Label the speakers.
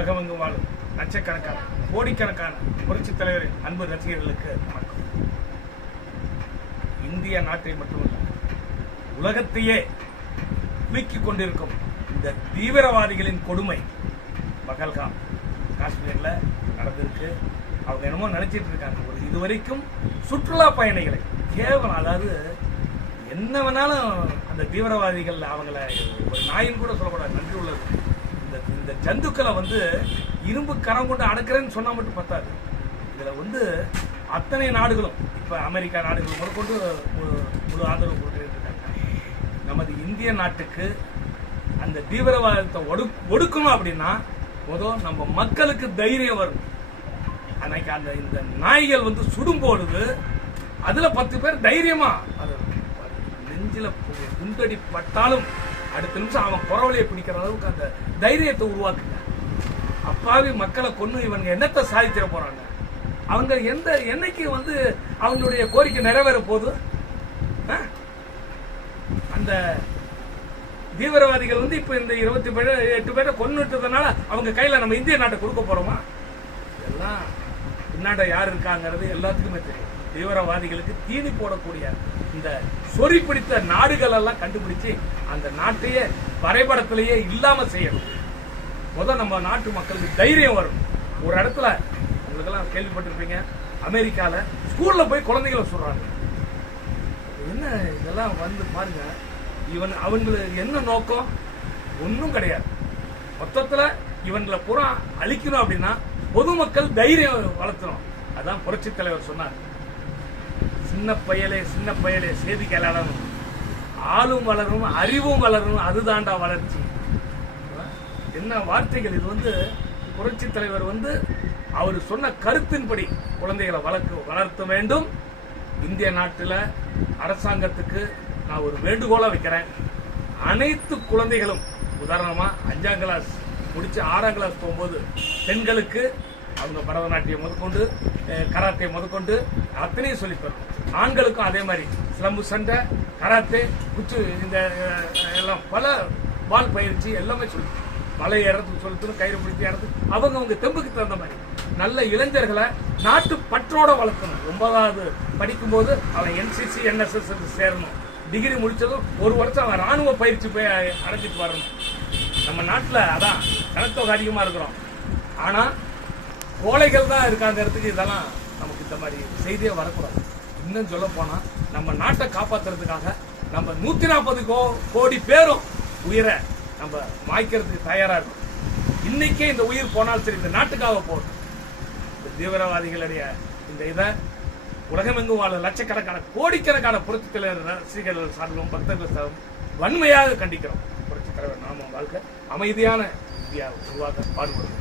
Speaker 1: உலகமெங்கும் வாழும் லட்சக்கணக்கான கோடிக்கணக்கான புரட்சித் தலைவரின் அன்பு ரசிகர்களுக்கு வணக்கம். இந்திய நாட்டை மட்டுமல்ல உலகத்தையே குலுக்கிக் கொண்டிருக்கும் இந்த தீவிரவாதிகளின் கொடுமை பகல்காம். காஷ்மீர்ல நடந்திருக்கு. அவங்க என்னமோ நினைச்சிட்டு இருக்காங்க. ஒரு இதுவரைக்கும் சுற்றுலா பயணிகளை கேவலம் அதாவது என்ன வேணாலும் அந்த தீவிரவாதிகள் அவங்கள ஒரு நாயின் கூட சொல்லக்கூடாது நன்றி உள்ளது. இந்த இந்த ஜந்துக்களை வந்து இரும்பு கரம் கொண்டு அடக்கிறேன்னு சொன்னால் மட்டும் பத்தாது. இதுல வந்து அத்தனை நாடுகளும் இப்ப அமெரிக்கா நாடுகள் முதற்கொண்டு முழு- ஆதரவு கொடுத்துட்டு இருக்காங்க நமது இந்திய நாட்டுக்கு அந்த தீவிரவாதத்தை ஒடு ஒடுக்கணும் அப்படின்னா முதல் நம்ம மக்களுக்கு தைரியம் வரும். அன்னைக்கு அந்த இந்த நாய்கள் வந்து சுடும் பொழுது அதுல பத்து பேர் தைரியமா அது நெஞ்சில குண்டடி பட்டாலும் அடுத்த நிமிஷம் அவன் குறவலையை பிடிக்கிற அளவுக்கு அந்த தைரியத்தை உருவாக்குங்க. அப்பாவி மக்களை கொன்று இவங்க என்னத்தை சாதிச்சிட போறாங்க? அவங்க எந்த என்னைக்கு வந்து அவங்களுடைய கோரிக்கை நிறைவேற போகுது? ஆ? அந்த தீவிரவாதிகள் வந்து இப்போ இந்த இருபத்தி பேர் எட்டு பேரை கொண்டுட்டதுனால அவங்க கையில் நம்ம இந்திய நாட்டை கொடுக்க போறோமா? எல்லாம் பின்னாட யார் இருக்காங்கிறது எல்லாத்துக்குமே தெரியும். தீவிரவாதிகளுக்கு தீனி போடக்கூடிய இந்த சொறி பிடித்த நாடுகள் எல்லாம் கண்டுபிடிச்சு அந்த நாட்டையே வரைபடத்திலேயே இல்லாம செய்யணும். முதல் நம்ம நாட்டு மக்களுக்கு தைரியம் வரும். ஒரு இடத்துல உங்களுக்கெல்லாம் கேள்விப்பட்டிருப்பீங்க அமெரிக்கால ஸ்கூல்ல போய் குழந்தைகளை சொல்றாங்க என்ன இதெல்லாம் வந்து பாருங்க இவன் அவங்களுக்கு என்ன நோக்கம்? ஒன்றும் கிடையாது. மொத்தத்துல இவங்களை பூரா அழிக்கணும் அப்படின்னா பொதுமக்கள் தைரியம் வளர்த்தணும். அதான் புரட்சி தலைவர் சொன்னார். சின்ன பயலே சின்ன பயலே செய்தி கேளாடணும் ஆளும் வளரும் அறிவும் வளரும் அதுதான்டா வளர்ச்சி. என்ன வார்த்தைகள்? இது வந்து புரட்சி தலைவர் வந்து அவர் சொன்ன கருத்தின்படி குழந்தைகளை வளர்க்க வளர்த்த வேண்டும். இந்திய நாட்டில் அரசாங்கத்துக்கு நான் ஒரு வேண்டுகோளாக வைக்கிறேன். அனைத்து குழந்தைகளும் உதாரணமாக அஞ்சாம் கிளாஸ் முடிச்சு ஆறாம் கிளாஸ் போகும்போது பெண்களுக்கு அவங்க பரதநாட்டியம் முதற்கொண்டு கராத்தே முதற்கொண்டு அத்தனையும் சொல்லித்தரும் ஆண்களுக்கும் அதே மாதிரி. சிலம்பு சண்டை கராத்தே குச்சு இந்த எல்லாம் பல பால் பயிற்சி எல்லாமே சொல்லி மலை இடத்துக்கு சொல்லித்தரும் கயிறு பிடிச்சி இடத்துக்கு அவங்க அவங்க தெம்புக்கு தகுந்த மாதிரி. நல்ல இளைஞர்களை நாட்டு பற்றோட வளர்க்கணும். ஒன்பதாவது படிக்கும்போது அவன் என்சிசி என்எஸ்எஸ் சேரணும். டிகிரி முடிச்சதும் ஒரு வருஷம் அவன் ராணுவ பயிற்சி போய் அடைஞ்சிட்டு வரணும். நம்ம நாட்டில் அதான் கணத்தொகை அதிகமாக இருக்கிறோம். ஆனா கோழைகள் தான் இருக்காங்கிறதுக்கு இதெல்லாம் நமக்கு இந்த மாதிரி செய்தியே வரக்கூடாது. இன்னும் சொல்ல போனால் நம்ம நாட்டை காப்பாற்றுறதுக்காக நம்ம நூற்றி நாற்பது கோ கோடி பேரும் உயிரை நம்ம மாய்க்கிறதுக்கு தயாராக இருக்கும். இன்னைக்கே இந்த உயிர் போனாலும் சரி இந்த நாட்டுக்காக போகணும் இந்த தீவிரவாதிகளுடைய இந்த இதை உலகமெங்கும் வாழ லட்சக்கணக்கான கோடிக்கணக்கான புரட்சித் தலைவர் ரசிகர்கள் சார்பிலும் பக்தர்கள் சார்பிலும் வன்மையாக கண்டிக்கிறோம். புரட்சித் தலைவர் நாம வாழ்க்கை அமைதியான இந்தியா உருவாக்க பாடுபடுவோம்.